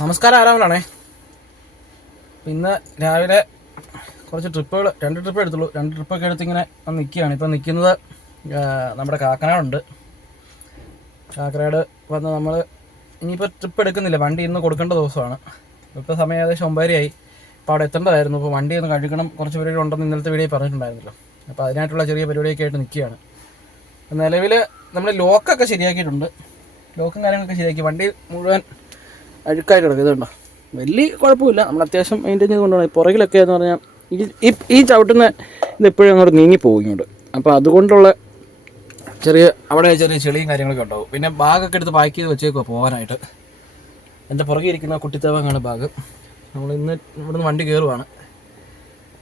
നമസ്കാരം, ആരാമലാണേ. ഇന്ന് രാവിലെ കുറച്ച് രണ്ട് ട്രിപ്പ് എടുത്തുള്ളൂ. 2 ട്രിപ്പൊക്കെ എടുത്തിങ്ങനെ നിൽക്കുകയാണ്. ഇപ്പം നിൽക്കുന്നത് നമ്മുടെ കാക്കനാടുണ്ട്. കാക്കനാട് വന്ന് നമ്മൾ ഇനിയിപ്പോൾ ട്രിപ്പ് എടുക്കുന്നില്ല. വണ്ടി ഇന്ന് കൊടുക്കേണ്ട ദിവസമാണ്. ഇപ്പോൾ സമയം ഏകദേശം 9:30 ഇപ്പോൾ അവിടെ എത്തേണ്ടതായിരുന്നു. ഇപ്പോൾ വണ്ടി ഒന്ന് കഴുകണം. കുറച്ച് പരിപാടി ഉണ്ടെന്ന് ഇന്നലത്തെ വീഡിയോ പറഞ്ഞിട്ടുണ്ടായിരുന്നല്ലോ. അപ്പോൾ അതിനായിട്ടുള്ള ചെറിയ പരിപാടിയൊക്കെ ആയിട്ട് നിൽക്കുകയാണ്. നിലവിൽ നമ്മൾ ലോക്കൊക്കെ ശരിയാക്കിയിട്ടുണ്ട്. ലോക്കും കാര്യങ്ങളൊക്കെ ശരിയാക്കി. വണ്ടി മുഴുവൻ അഴുക്കായിട്ട് കിടക്കുന്നുണ്ടോ. വലിയ കുഴപ്പമില്ല. നമ്മൾ അത്യാവശ്യം മെയിൻറ്റെയിൻ ചെയ്ത് കൊണ്ടുപോകണം. പുറകിലൊക്കെ എന്ന് പറഞ്ഞാൽ ഈ ചവിട്ടുന്ന ഇത് എപ്പോഴും അങ്ങോട്ട് നീങ്ങിപ്പോകും ഇങ്ങോട്ട്. അപ്പോൾ അതുകൊണ്ടുള്ള അവിടെ ചെറിയ ചെളിയും കാര്യങ്ങളൊക്കെ ഉണ്ടാവും. പിന്നെ ബാഗൊക്കെ എടുത്ത് പാക്ക് ചെയ്ത് വെച്ചേക്കുക പോകാനായിട്ട്. എൻ്റെ പുറകെ ഇരിക്കുന്ന കുട്ടിത്തവങ്ങാണ് ബാഗ്. നമ്മൾ ഇന്ന് ഇവിടുന്ന് വണ്ടി കയറുവാണ്.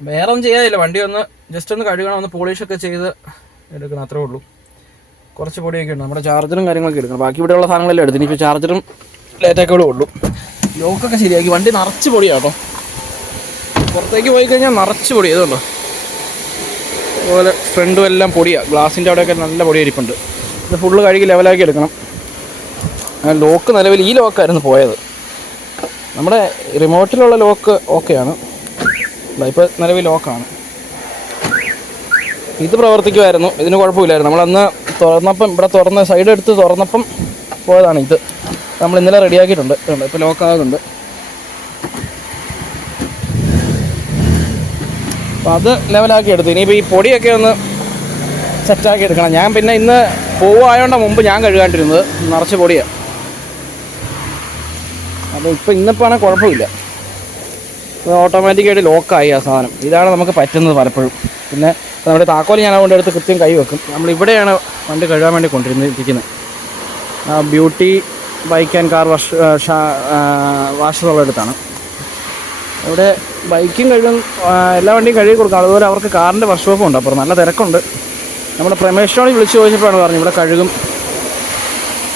വേറെ ഒന്നും ചെയ്യാതില്ല. വണ്ടി ഒന്ന് ജസ്റ്റ് ഒന്ന് കഴുകണം, ഒന്ന് പോളിഷൊക്കെ ചെയ്ത് എടുക്കണം, അത്രേ ഉള്ളൂ. കുറച്ച് പൊടിയൊക്കെ ഉണ്ട്. നമ്മുടെ ചാർജറും കാര്യങ്ങളൊക്കെ എടുക്കണം. ബാക്കി ഇവിടെയുള്ള സാധനങ്ങളെല്ലാം എടുത്തു. ഇനിയിപ്പോൾ ചാർജറും ലേറ്റൊക്കെ ഇവിടെ ഉള്ളൂ. ലോക്കൊക്കെ ശരിയാക്കി. വണ്ടി നിറച്ച് പൊടിയാട്ടോ. പുറത്തേക്ക് പോയി കഴിഞ്ഞാൽ നിറച്ച് പൊടി ഇതുണ്ടോ. അതുപോലെ ഫ്രണ്ടും എല്ലാം പൊടിയാണ്. ഗ്ലാസിൻ്റെ അവിടെയൊക്കെ നല്ല പൊടി ഇരിപ്പുണ്ട്. ഇത് ഫുള്ള് കഴുകി ലെവലാക്കി എടുക്കണം. ലോക്ക് നിലവിൽ ഈ ലോക്കായിരുന്നു പോയത്. നമ്മുടെ റിമോട്ടിലുള്ള ലോക്ക് ഓക്കെയാണ്. ഇപ്പോൾ നിലവിൽ ലോക്കാണ്. ഇത് പ്രവർത്തിക്കുമായിരുന്നു. ഇതിന് കുഴപ്പമില്ലായിരുന്നു. നമ്മളന്ന് തുറന്നപ്പം ഇവിടെ തുറന്ന് സൈഡ് എടുത്ത് തുറന്നപ്പം പോയതാണ് ഇത്. നമ്മൾ ഇന്നലെ റെഡിയാക്കിയിട്ടുണ്ട്. ഇപ്പോൾ ലോക്കാകുന്നുണ്ട്. അപ്പോൾ അത് ലെവലാക്കി എടുത്തു. ഇനിയിപ്പോൾ ഈ പൊടിയൊക്കെ ഒന്ന് സെറ്റാക്കി എടുക്കണം. ഞാൻ പിന്നെ ഇന്ന് പോവായതുകൊണ്ട് മുമ്പ് ഞാൻ കഴുകാണ്ടിരുന്നത് നിറച്ച് പൊടിയാണ്. അപ്പോൾ ഇന്നിപ്പോൾ ആണെങ്കിൽ കുഴപ്പമില്ല. ഓട്ടോമാറ്റിക്കായിട്ട് ലോക്കായി ആ സാധനം. ഇതാണ് നമുക്ക് പറ്റുന്നത് പലപ്പോഴും. പിന്നെ നമ്മുടെ താക്കോൽ ഞാൻ അതുകൊണ്ട് എടുത്ത് കൃത്യം കൈ വെക്കും. നമ്മളിവിടെയാണ് വണ്ടി കഴുകാൻ വേണ്ടി കൊണ്ടിരിക്കുന്നത്. ബ്യൂട്ടി ബൈക്ക് ആൻഡ് കാർ വാഷുള്ളടുത്താണ്. അവിടെ ബൈക്കും കഴുകും, എല്ലാ വണ്ടിയും കഴുകി കൊടുക്കാം. അതുപോലെ അവർക്ക് കാറിൻ്റെ വർക്ക്ഷോപ്പും ഉണ്ട്. അപ്പോൾ നല്ല തിരക്കുണ്ട്. നമ്മുടെ പ്രമേഷനോട് വിളിച്ച് ചോദിച്ചപ്പോഴാണ് പറഞ്ഞു ഇവിടെ കഴുകും,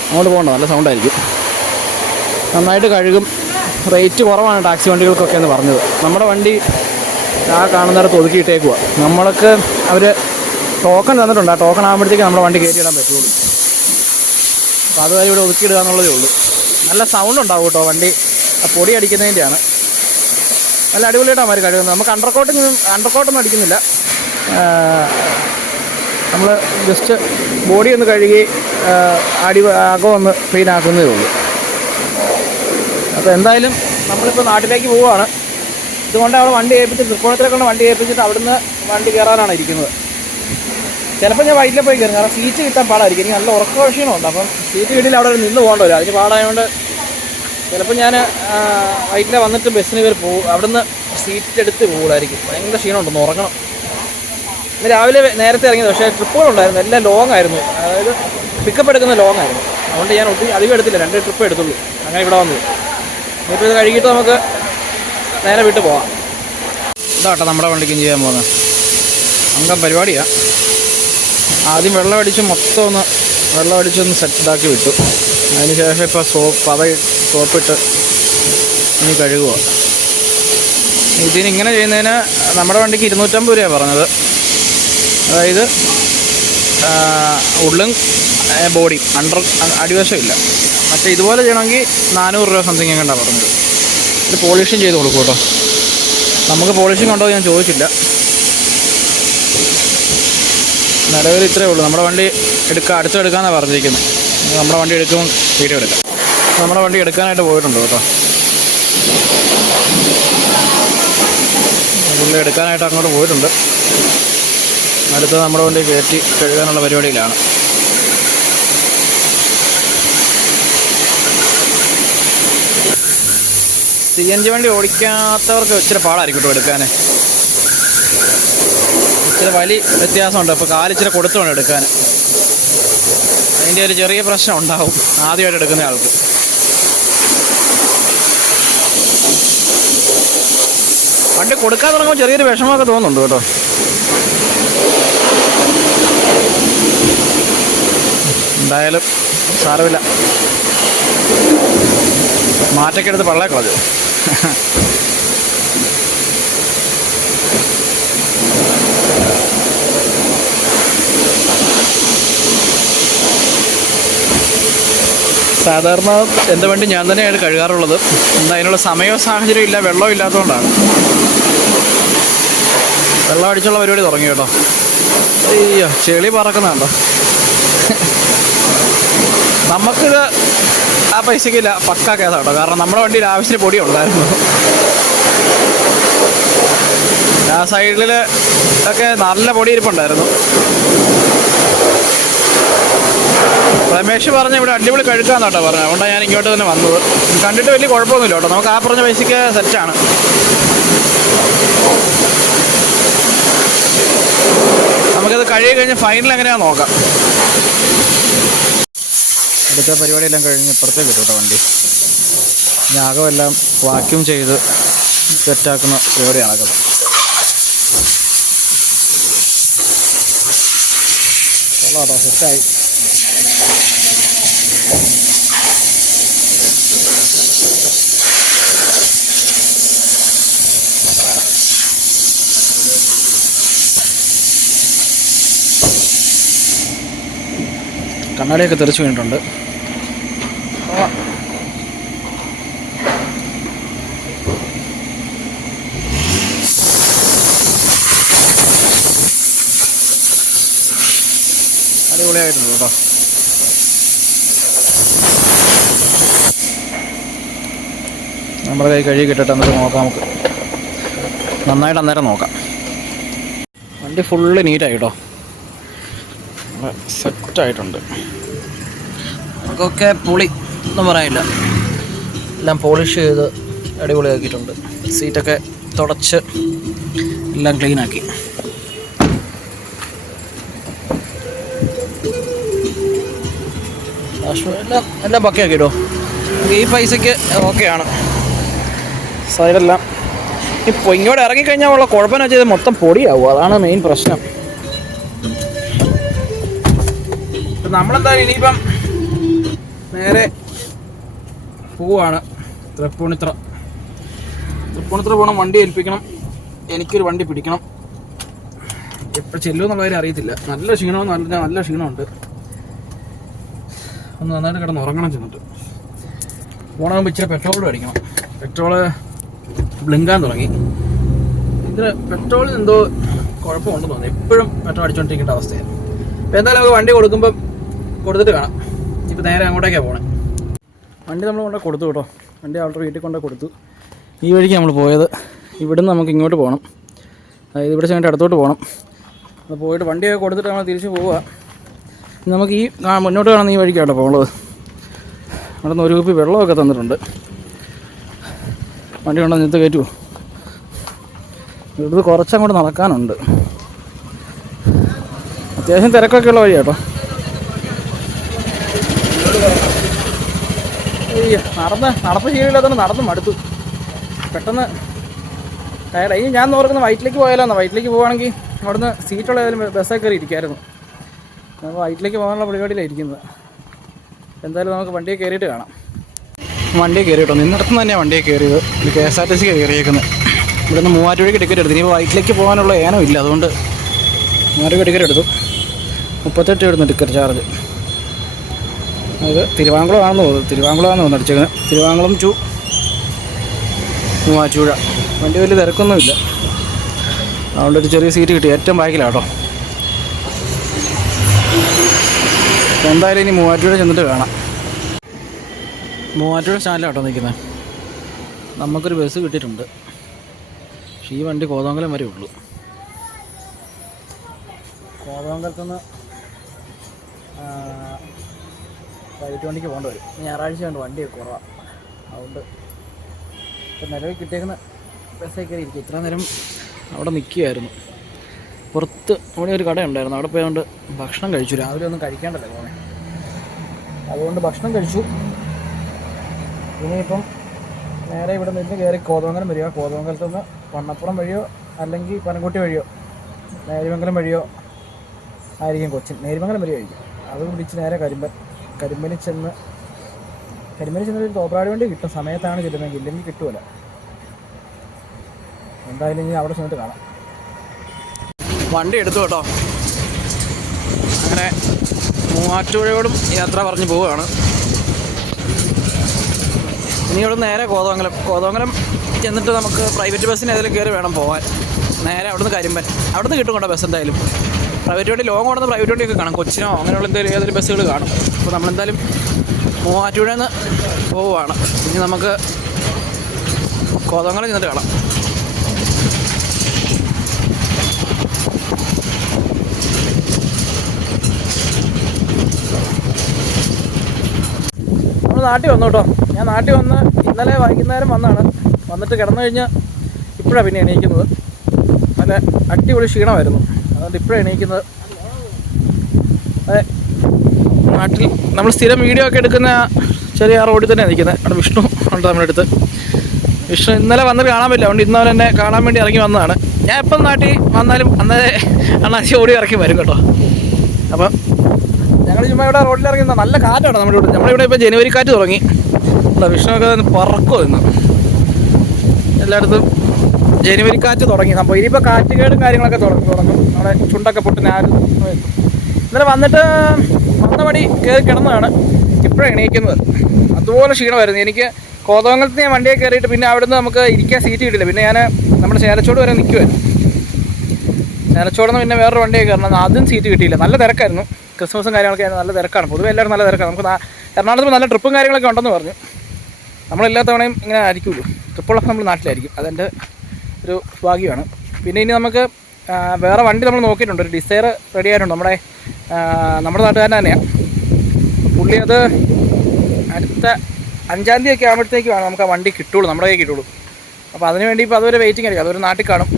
അങ്ങോട്ട് പോകണ്ട, നല്ല സൗണ്ടായിരിക്കും, നന്നായിട്ട് കഴുകും, റേറ്റ് കുറവാണ് ടാക്സി വണ്ടികൾക്കൊക്കെ എന്ന് പറഞ്ഞത്. നമ്മുടെ വണ്ടി ആ കാണുന്നിടത്ത് ഒതുക്കിയിട്ടേക്കുക. നമ്മൾക്ക് അവർ ടോക്കൺ തന്നിട്ടുണ്ട്. ആ ടോക്കൺ ആകുമ്പോഴത്തേക്ക് നമ്മുടെ വണ്ടി കയറ്റിയിടാൻ പറ്റുള്ളൂ. അപ്പോൾ അതുവരെ ഇവിടെ ഒതുക്കിയിടുക എന്നുള്ളതേ ഉള്ളൂ. നല്ല സൗണ്ട് ഉണ്ടാവും കേട്ടോ. വണ്ടി പൊടി അടിക്കുന്നതിൻ്റെയാണ്. നല്ല അടിപൊളിയായിട്ടാണ് അവർ കഴുകുന്നത്. നമുക്ക് അണ്ടർകോട്ടൊന്നും അടിക്കുന്നില്ല. നമ്മൾ ജസ്റ്റ് ബോഡി ഒന്ന് കഴുകി അകം ഒന്ന് ക്ലീൻ ആക്കുന്നതേ ഉള്ളൂ. അപ്പോൾ എന്തായാലും നമ്മളിപ്പോൾ നാട്ടിലേക്ക് പോവുകയാണ്. ഇതുകൊണ്ട് അവിടെ വണ്ടി ഏൽപ്പിച്ച് തൃക്കോണത്തിലേക്കൊണ്ട് വണ്ടി ഏൽപ്പിച്ചിട്ട് അവിടുന്ന് വണ്ടി കയറാനാണ് ഇരിക്കുന്നത്. ചിലപ്പോൾ ഞാൻ വൈറ്റിലെ പോയി കയറും. കാരണം സീറ്റ് കിട്ടാൻ പാടായിരിക്കും. എനിക്ക് നല്ല ഉറക്ക ക്ഷീണമുണ്ട്. അപ്പം സീറ്റ് കിട്ടിയിൽ അവിടെ നിന്ന് പോകേണ്ട വരും. അതിന് പാടായതുകൊണ്ട് ചിലപ്പോൾ ഞാൻ വൈറ്റിലെ വന്നിട്ട് ബസ്സിന് കയറി പോകും. അവിടുന്ന് സീറ്റ് എടുത്ത് പോകുമായിരിക്കും. ഭയങ്കര ക്ഷീണമുണ്ടെന്ന് ഉറങ്ങണം. ഇന്ന് രാവിലെ നേരത്തെ ഇറങ്ങിയത്. പക്ഷേ ട്രിപ്പുകളുണ്ടായിരുന്നു, എല്ലാം ലോങ് ആയിരുന്നു. അതായത് പിക്കപ്പ് എടുക്കുന്ന ലോങ് ആയിരുന്നു. അതുകൊണ്ട് ഞാൻ അധികം എടുത്തില്ല. 2 ട്രിപ്പ് എടുത്തുള്ളൂ. അങ്ങനെ ഇവിടെ വന്നത്. ഇപ്പോൾ ഇത് കഴുകിയിട്ട് നമുക്ക് നേരെ വീട്ടിൽ പോവാം. ഇതാട്ടോ നമ്മുടെ വണ്ടിക്കും ചെയ്യാൻ പോകുന്നത്. അംഗം പരിപാടിയാണ്. ആദ്യം വെള്ളമടിച്ചൊന്ന് സെറ്റാക്കി വിട്ടു. അതിന് ശേഷം ഇപ്പോൾ സോപ്പിട്ട് ഇനി കഴുകുക. ഇതിനിങ്ങനെ ചെയ്യുന്നതിന് നമ്മുടെ വണ്ടിക്ക് 250 രൂപയാണ് പറഞ്ഞത്. അതായത് ഉള്ളും ബോഡിയും അടിവശമില്ല. മറ്റേ ഇതുപോലെ ചെയ്യണമെങ്കിൽ 400 രൂപ സംതിങ് എങ്ങനെയാണ് പറഞ്ഞത്. ഇത് പോളിഷിങ് ചെയ്ത് കൊടുക്കും കേട്ടോ. നമുക്ക് പോളിഷിങ് ഉണ്ടോ ഞാൻ ചോദിച്ചില്ല. നിലവിൽ ഇത്രയേ ഉള്ളൂ. നമ്മുടെ വണ്ടി അടുത്തെടുക്കാമെന്നാണ് പറഞ്ഞിരിക്കുന്നത്. നമ്മുടെ വണ്ടി എടുക്കുമ്പോൾ വീഡിയോ എടുക്കാം. നമ്മുടെ വണ്ടി എടുക്കാനായിട്ട് പോയിട്ടുണ്ട് കേട്ടോ. പുള്ളി എടുക്കാനായിട്ട് അങ്ങോട്ട് പോയിട്ടുണ്ട്. അടുത്തത് നമ്മുടെ വണ്ടി കയറ്റി കഴുകാനുള്ള പരിപാടിയിലാണ്. CNG വണ്ടി ഓടിക്കാത്തവർക്ക് ഇച്ചിരി പാടായിരിക്കും കേട്ടോ എടുക്കാൻ. ഇച്ചിരി വലിയ വ്യത്യാസമുണ്ട്. ഇപ്പോൾ കാലിച്ചിരി കൊടുത്തുകൊണ്ട് എടുക്കാൻ. അതിൻ്റെ ഒരു ചെറിയ പ്രശ്നം ഉണ്ടാവും ആദ്യമായിട്ട് എടുക്കുന്ന ആൾക്ക്. വണ്ടി കൊടുക്കാൻ തുടങ്ങുമ്പോൾ ചെറിയൊരു വിഷമമൊക്കെ തോന്നുന്നുണ്ട് കേട്ടോ. എന്തായാലും സാരമില്ല, മാറ്റൊക്കെ എടുത്ത് പള്ളേ കളഞ്ഞു. സാധാരണ എൻ്റെ വണ്ടി ഞാൻ തന്നെയാണ് കഴുകാറുള്ളത്. എന്നാൽ അതിനുള്ള സമയവും സാഹചര്യം ഇല്ല, വെള്ളവും ഇല്ലാത്തതുകൊണ്ടാണ്. വെള്ളം അടിച്ചുള്ള പരിപാടി തുടങ്ങി കേട്ടോ. അയ്യോ, ചെളി പറക്കുന്നുണ്ടോ. നമുക്കിത് ആ പൈസക്കില്ല, പക്കാ കേസാണ് കേട്ടോ. കാരണം നമ്മുടെ വണ്ടിയിൽ ആവശ്യത്തിന് പൊടി ഉണ്ടായിരുന്നു. ആ സൈഡിൽ ഒക്കെ നല്ല പൊടി ഇരിപ്പുണ്ടായിരുന്നു. രമേശ് പറഞ്ഞ ഇവിടെ അടിപൊളി കഴുകാന്ന് കേട്ടോ പറഞ്ഞത്. അതുകൊണ്ടാണ് ഞാൻ ഇങ്ങോട്ട് തന്നെ വന്നത്. കണ്ടിട്ട് വലിയ കുഴപ്പമൊന്നുമില്ല കേട്ടോ. നമുക്ക് ആ പറഞ്ഞ പൈസക്ക് സെറ്റാണ്. നമുക്കത് കഴുകി കഴിഞ്ഞ് ഫൈനൽ എങ്ങനെയാണെന്ന് നോക്കാം. അടുത്ത പരിപാടിയെല്ലാം കഴിഞ്ഞ് ഇപ്പുറത്തേക്ക് കിട്ടും കേട്ടോ വണ്ടി. ഞാകമെല്ലാം വാക്യൂം ചെയ്ത് സെറ്റാക്കുന്ന പരിപാടിയാണ് കേട്ടോ. കൊള്ളാട്ടോ, സെറ്റായി. കണ്ണാടിയൊക്കെ തെറിച്ച് വീണിട്ടുണ്ട്. അടിപൊളിയായിട്ടുണ്ട് കേട്ടോ. നമ്മുടെ കൈ കഴുകി കിട്ടിട്ട് എന്നിട്ട് നോക്കാം. നമുക്ക് നന്നായിട്ട് അന്നേരം നോക്കാം. വണ്ടി ഫുള്ള് നീറ്റായി കേട്ടോ, സെറ്റായിട്ടുണ്ട്. നമുക്കൊക്കെ പൊളി ഒന്നും പറയാനില്ല. എല്ലാം പോളിഷ് ചെയ്ത് അടിപൊളിയാക്കിയിട്ടുണ്ട്. സീറ്റൊക്കെ തുടച്ച് എല്ലാം ക്ലീനാക്കി. എല്ലാം പക്കയാക്കി കേട്ടോ. ഈ പൈസയ്ക്ക് ഓക്കെയാണ്. സൈഡെല്ലാം ഇപ്പോൾ ഇങ്ങോട്ട് ഇറങ്ങിക്കഴിഞ്ഞാൽ ഉള്ള കുഴപ്പമെന്ന് വെച്ചാൽ മൊത്തം പൊടിയാവും. അതാണ് മെയിൻ പ്രശ്നം. നമ്മളെന്തായാലും ഇനിയിപ്പം നേരെ പോവാണ്. തൃപ്പൂണിത്തുറ പോകണം. വണ്ടി ഏൽപ്പിക്കണം. എനിക്കൊരു വണ്ടി പിടിക്കണം. എപ്പോൾ ചെല്ലുമെന്നുള്ള കാര്യം അറിയത്തില്ല. നല്ല ക്ഷീണമുണ്ട്. ഒന്ന് നന്നായിട്ട് കിടന്ന് ഉറങ്ങണം. ചെന്നിട്ട് പോകണമെങ്കിൽ ഇച്ചിരി പെട്രോൾ അടിക്കണം. പെട്രോള് ബ്ലിങ്കാൻ തുടങ്ങി. ഇതിന് പെട്രോളിന് എന്തോ കുഴപ്പമുണ്ടെന്ന് തോന്നുന്നു. എപ്പോഴും പെട്രോൾ അടിച്ചുകൊണ്ടിരിക്കേണ്ട അവസ്ഥയാണ്. അപ്പോൾ എന്തായാലും നമുക്ക് വണ്ടി കൊടുത്തിട്ട് കാണാം. ഇപ്പോൾ നേരെ അങ്ങോട്ടേക്കാണ് പോകണേ. വണ്ടി നമ്മൾ കൊണ്ട് കൊടുത്തു കേട്ടോ. വണ്ടി ആളുടെ വീട്ടിൽ കൊണ്ട് കൊടുത്തു. ഈ വഴിക്ക് നമ്മൾ പോയത്. ഇവിടുന്ന് നമുക്ക് ഇങ്ങോട്ട് പോകണം. അതായത് ഇവിടെ ചെന്നിട്ട് അടുത്തോട്ട് പോകണം. അത് പോയിട്ട് വണ്ടിയൊക്കെ കൊടുത്തിട്ട് നമ്മൾ തിരിച്ച് പോവുക. നമുക്ക് ഈ മുന്നോട്ട് കാണുന്ന ഈ വഴിക്കാട്ടോ പോകുന്നത്. അവിടെ നിന്ന് ഒരു കുപ്പി വെള്ളമൊക്കെ തന്നിട്ടുണ്ട്. വണ്ടി കൊണ്ടു നിന്നത്ത് കയറ്റുമോ? ഇവിടുന്ന് കുറച്ചങ്ങോട്ട് നടക്കാനുണ്ട്. അത്യാവശ്യം തിരക്കൊക്കെ ഉള്ള വഴി കേട്ടോ. നടപ്പ് ശീലമില്ലാത്തതുകൊണ്ട് നടന്ന് മടുത്തു. പെട്ടെന്ന് ടയർഡ്. ഇനി ഞാൻ ഓർക്കുന്നത് വൈറ്റിലേക്ക് പോയാലോന്നാ. വൈറ്റിലേക്ക് പോവുകയാണെങ്കിൽ അവിടുന്ന് സീറ്റുള്ള ഏതായാലും ബസ്സൊക്കെ കയറി ഇരിക്കായിരുന്നു. നമുക്ക് വൈറ്റിലേക്ക് പോകാനുള്ള പരിപാടിയിലാണ് ഇരിക്കുന്നത്. എന്തായാലും നമുക്ക് വണ്ടിയെ കയറിയിട്ട് കാണാം. വണ്ടിയെ കയറിയിട്ടോ. നിന്നിടത്തുനിന്ന് തന്നെയാണ് വണ്ടിയെ കയറിയത്. KSRTC കയറിയേക്കുന്നത്. ഇവിടുന്ന് മൂവാറ്റുപുഴയ്ക്ക് ടിക്കറ്റ് എടുത്തു. ഇനിയിപ്പോൾ വൈറ്റിലേക്ക് പോകാനുള്ള ഏനോ ഇല്ല. അതുകൊണ്ട് മൂവാറ്റുപുഴ ടിക്കറ്റ് എടുത്തു. 38 എടുത്തു ടിക്കറ്റ് ചാർജ്. അത് തിരുവാങ്കുളമാണെന്ന് തോന്നുന്നു അടിച്ചേക്കുന്നത്. തിരുവാങ്കുളം ടു മൂവാറ്റുപുഴ. വണ്ടി വലിയ തിരക്കൊന്നുമില്ല. അതുകൊണ്ടൊരു ചെറിയ സീറ്റ് കിട്ടി. ഏറ്റവും ബാക്കിലാണ് കേട്ടോ. എന്തായാലും ഇനി മൂവാറ്റുപുഴ ചെന്നിട്ട് കാണാം. മൂവാറ്റുപുഴ സ്റ്റാൻഡിലാണ് കേട്ടോ നിൽക്കുന്നത്. നമുക്കൊരു ബസ് കിട്ടിയിട്ടുണ്ട്. പക്ഷേ ഈ വണ്ടി കോതമംഗലം വരെ ഉള്ളൂ. കോതമംഗലത്തുനിന്ന് പ്രൈവറ്റ് വണ്ടിക്ക് പോകേണ്ടി വരും. ഞായറാഴ്ച കൊണ്ട് വണ്ടിയൊക്കെ കുറവാണ്. അതുകൊണ്ട് ഇപ്പം നിലവിൽ കിട്ടിയേക്കുന്ന ബസ്സൊക്കെ കയറി ഇരിക്കും. ഇത്ര നേരം അവിടെ നിൽക്കുകയായിരുന്നു. പുറത്ത് അവിടെ ഒരു കടയുണ്ടായിരുന്നു. അവിടെ പോയതുകൊണ്ട് ഭക്ഷണം കഴിച്ചു. രാവിലെ ഒന്നും കഴിക്കേണ്ടല്ലോ പോണേ. അതുകൊണ്ട് ഭക്ഷണം കഴിച്ചു. ഇനിയിപ്പം നേരെ ഇവിടെ നിന്ന് കയറി കോതമംഗലം വരിക. കോതമംഗലത്ത് നിന്ന് വണ്ണപ്പുറം വഴിയോ അല്ലെങ്കിൽ പനംകുട്ടി വഴിയോ നേരിമംഗലം വഴിയോ ആയിരിക്കും കൊച്ചിൻ. നേരിമംഗലം വഴി ആയിരിക്കും. അത് പിടിച്ച് നേരെ കരിമ്പനി ചെന്നൊരു തോപ്രാടി വണ്ടി കിട്ടും. സമയത്താണ് ചെല്ലുന്നതെങ്കിൽ, ഇല്ലെങ്കിൽ കിട്ടുമല്ല. എന്തായാലും ഇനി അവിടെ ചെന്നിട്ട് കാണാം. വണ്ടി എടുത്തു കേട്ടോ. അങ്ങനെ മൂവാറ്റുപുഴയോടും യാത്ര പറഞ്ഞ് പോവുകയാണ്. ഇനി ഇവിടെ നേരെ കോതമംഗലം ചെന്നിട്ട് നമുക്ക് പ്രൈവറ്റ് ബസ്സിന് ഏതെങ്കിലും കയറി വേണം പോകാൻ. നേരെ അവിടുന്ന് കരിമ്പൻ, അവിടുന്ന് കിട്ടും കേട്ടോ ബസ് എന്തായാലും. പ്രൈവറ്റ് വണ്ടി ലോങ് ഓടുന്ന പ്രൈവറ്റ് വണ്ടിയൊക്കെ കാണും, കൊച്ചിനോ അങ്ങനെയുള്ള എന്തെങ്കിലും ഏതെങ്കിലും ബസ്സുകൾ കാണും. അപ്പോൾ നമ്മളെന്തായാലും മൂവാറ്റുപുഴയിൽ നിന്ന് പോവുകയാണ്. ഇനി നമുക്ക് കോതമംഗലം ചെന്നിട്ട് കാണാം. നമ്മൾ നാട്ടിൽ വന്നു കേട്ടോ. ഞാൻ നാട്ടിൽ വന്ന് ഇന്നലെ വൈകുന്നേരം വന്നിട്ട് കിടന്നു കഴിഞ്ഞ് ഇപ്പോഴാണ് പിന്നെ എണീക്കുന്നത്. നല്ല അടിപൊളി ക്ഷീണമായിരുന്നു, അതുകൊണ്ട് ഇപ്പോഴാണ് എണീക്കുന്നത്. അതെ, നാട്ടിൽ നമ്മൾ സ്ഥിരം വീഡിയോ ഒക്കെ എടുക്കുന്ന ചെറിയ റോഡിൽ തന്നെ നിൽക്കുന്നത്. അവിടെ വിഷ്ണു ഉണ്ട് നമ്മുടെ അടുത്ത്. വിഷ്ണു ഇന്നലെ വന്നിട്ട് കാണാൻ പറ്റില്ല, അതുകൊണ്ട് ഇന്നവൻ എന്നെ കാണാൻ വേണ്ടി ഇറങ്ങി വന്നതാണ്. ഞാൻ എപ്പം നാട്ടിൽ വന്നാലും അന്നേരം അണ്ണാച്ചി ഓടി ഇറക്കി വരും കേട്ടോ. അപ്പം ഞങ്ങൾ ചുമ്മാ ഇവിടെ റോഡിൽ ഇറങ്ങി നല്ല കാറ്റാണ് നമ്മുടെ ഇവിടെ. നമ്മളിവിടെ ഇപ്പോൾ ജനുവരി കാറ്റ് തുടങ്ങി. വിഷ്ണുവൊക്കെ പറക്കോ ഇന്ന് എല്ലായിടത്തും ജനുവരി കാറ്റ് തുടങ്ങി സംഭവം. ഇനിയിപ്പോൾ കാറ്റുകേടും കാര്യങ്ങളൊക്കെ തുടങ്ങും. നമ്മുടെ ചുണ്ടൊക്കെ പൊട്ടുന്ന ഇന്നലെ വന്ന പടി കയറി കിടന്നതാണ്, ഇപ്പോഴാണ് എണീക്കുന്നത്. അതുപോലെ ക്ഷീണമായിരുന്നു എനിക്ക്. കോതമംഗലത്ത് ഞാൻ വണ്ടിയെ കയറിയിട്ട് പിന്നെ അവിടുന്ന് നമുക്ക് ഇരിക്കാൻ സീറ്റ് കിട്ടില്ല. പിന്നെ ഞാൻ നമ്മുടെ ചേലച്ചോട് വരെ നിൽക്കുമായിരുന്നു. ചേലച്ചോടുന്ന് പിന്നെ വേറൊരു വണ്ടിയെ കയറണം, അതും സീറ്റ് കിട്ടിയില്ല. നല്ല തിരക്കായിരുന്നു, ക്രിസ്മസും കാര്യങ്ങളൊക്കെ ആയിരുന്നു. നല്ല തിരക്കാണ്, പൊതുവെ എല്ലാവരും നല്ല തിരക്കാണ്. നമുക്ക് എറണാകുളത്ത് നല്ല ട്രിപ്പും കാര്യങ്ങളൊക്കെ ഉണ്ടെന്ന് പറഞ്ഞു. നമ്മളെല്ലാ തവണയും ഇങ്ങനെ ആയിരിക്കുമല്ലോ, ട്രിപ്പുള്ളപ്പോൾ നമ്മൾ നാട്ടിലായിരിക്കും. അതെൻ്റെ ഒരു ഭാഗ്യമാണ്. പിന്നെ ഇനി നമുക്ക് വേറെ വണ്ടി നമ്മൾ നോക്കിയിട്ടുണ്ട്. ഒരു ഡിസയർ റെഡി ആയിട്ടുണ്ട്, നമ്മുടെ നാട്ടുകാരൻ തന്നെയാണ് പുള്ളി. അത് അടുത്ത 5-ാം തീയതി ഒക്കെ ആകുമ്പോഴത്തേക്കുമാണ് നമുക്ക് ആ വണ്ടി കിട്ടുള്ളൂ, നമ്മുടെ കയ്യിൽ കിട്ടുള്ളൂ. അപ്പോൾ അതിന് വേണ്ടി ഇപ്പോൾ അതുവരെ വെയിറ്റിംഗ് ആയിരിക്കും. അതൊരു നാട്ടിൽ കാണും.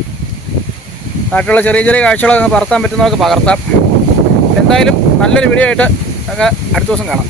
നാട്ടിലുള്ള ചെറിയ ചെറിയ കാഴ്ചകളൊക്കെ പകർത്താൻ പറ്റുന്നതൊക്കെ പകർത്താം. എന്തായാലും നല്ലൊരു വീഡിയോ ആയിട്ട് നമുക്ക് അടുത്ത ദിവസം കാണാം.